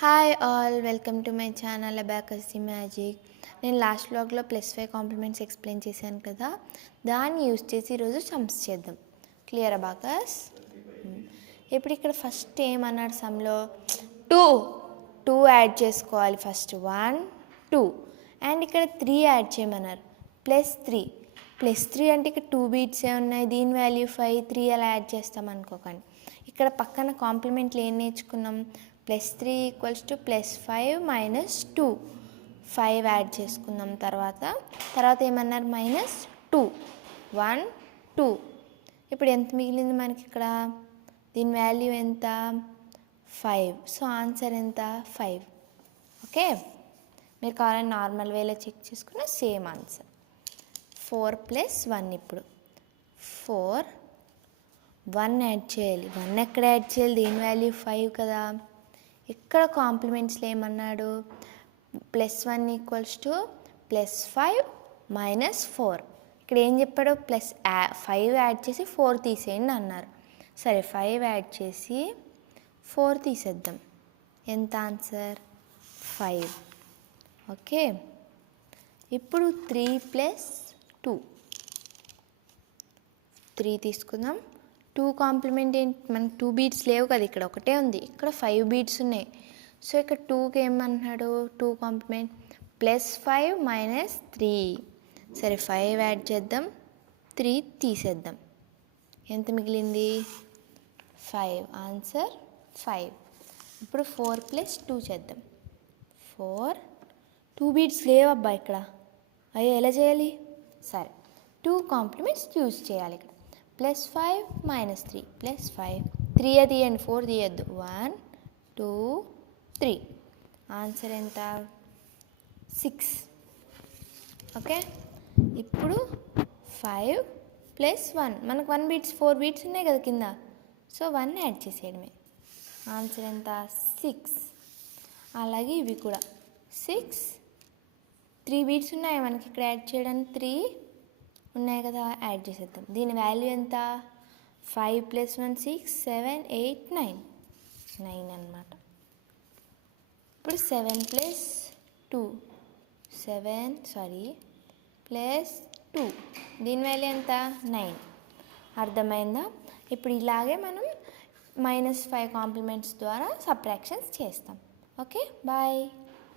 Hi all, welcome to my channel abacus the magic. నేను last వ్లాగ్లో +5 compliments explain చేశాను కదా, దాన్ని యూజ్ చేసి ఈరోజు సమ్స్ చేద్దాం. Clear abacus? ఇప్పుడు ఇక్కడ ఫస్ట్ ఏమన్నాడు సమ్లో, టూ యాడ్ చేసుకోవాలి. ఫస్ట్ 1 2 అండ్ ఇక్కడ 3 యాడ్ చేయమన్నారు. +3 అంటే ఇక్కడ 2 బీట్సే ఉన్నాయి, దీని వాల్యూ 5, 3 అలా యాడ్ చేస్తాం అనుకోకండి. ఇక్కడ పక్కన కాంప్లిమెంట్లు ఏం నేర్చుకున్నాం, +3 = +5 - 2 5 యాడ్ చేసుకుందాం. తర్వాత ఏమన్నారు, -2 1 2. ఇప్పుడు ఎంత మిగిలింది మనకి ఇక్కడ, దీని వాల్యూ ఎంత 5. సో ఆన్సర్ ఎంత 5. ఓకే, మీరు కావాలని నార్మల్ వేలో చెక్ చేసుకున్న సేమ్ ఆన్సర్. 4 + 1. ఇప్పుడు 4 1 యాడ్ చేయాలి. 1 ఎక్కడ యాడ్ చేయాలి, దీని వాల్యూ 5 కదా. ఇక్కడ కాంప్లిమెంట్స్లో ఏమన్నాడు, +1 = +5 - 4. ఇక్కడ ఏం చెప్పాడు, +5 యాడ్ చేసి 4 తీసేయండి అన్నారు. సరే, 5 యాడ్ చేసి 4 తీసేద్దాం. ఎంత ఆన్సర్ 5. ఓకే, ఇప్పుడు 3 + 2 3 తీసుకుందాం. 2 కాంప్లిమెంట్ ఏంటి, మనకి 2 బీట్స్ లేవు కదా, ఇక్కడ ఒకటే ఉంది, ఇక్కడ 5 బీట్స్ ఉన్నాయి. సో ఇక్కడ 2కి ఏమన్నాడు, 2 కాంప్లిమెంట్ +5 - 3. సరే, 5 యాడ్ చేద్దాం, 3 తీసేద్దాం. ఎంత మిగిలింది 5. ఆన్సర్ 5. ఇప్పుడు 4 + 2 చేద్దాం. 4 2 బీట్స్ లేవు అబ్బా ఇక్కడ, అయ్యో ఎలా చేయాలి. సరే, 2 కాంప్లిమెంట్స్ యూజ్ చేయాలి ఇక్కడ. +5 - 3 +5 3 తీయండి, 4 తీయద్దు. 1 2 3. ఆన్సర్ ఎంత 6. ఓకే, ఇప్పుడు 5 + 1 మనకు 1 బీట్స్ 4 బీట్స్ ఉన్నాయి కదా కింద, సో 1 యాడ్ చేసేయడమే. ఆన్సర్ ఎంత 6. అలాగే ఇవి కూడా 6 3 బీట్స్ ఉన్నాయి మనకి ఇక్కడ యాడ్ చేయడానికి, 3 ఉన్నాయి కదా, యాడ్ చేసేద్దాం. దీని వాల్యూ ఎంత 5 + 1 6 7 8 9 అన్నమాట. ఇప్పుడు 7 + 2 +2 దీని వాల్యూ ఎంత 9. అర్థమైందా? ఇప్పుడు ఇలాగే మనం -5 కాంప్లిమెంట్స్ ద్వారా సబ్ట్రాక్షన్స్ చేస్తాం. Okay, bye.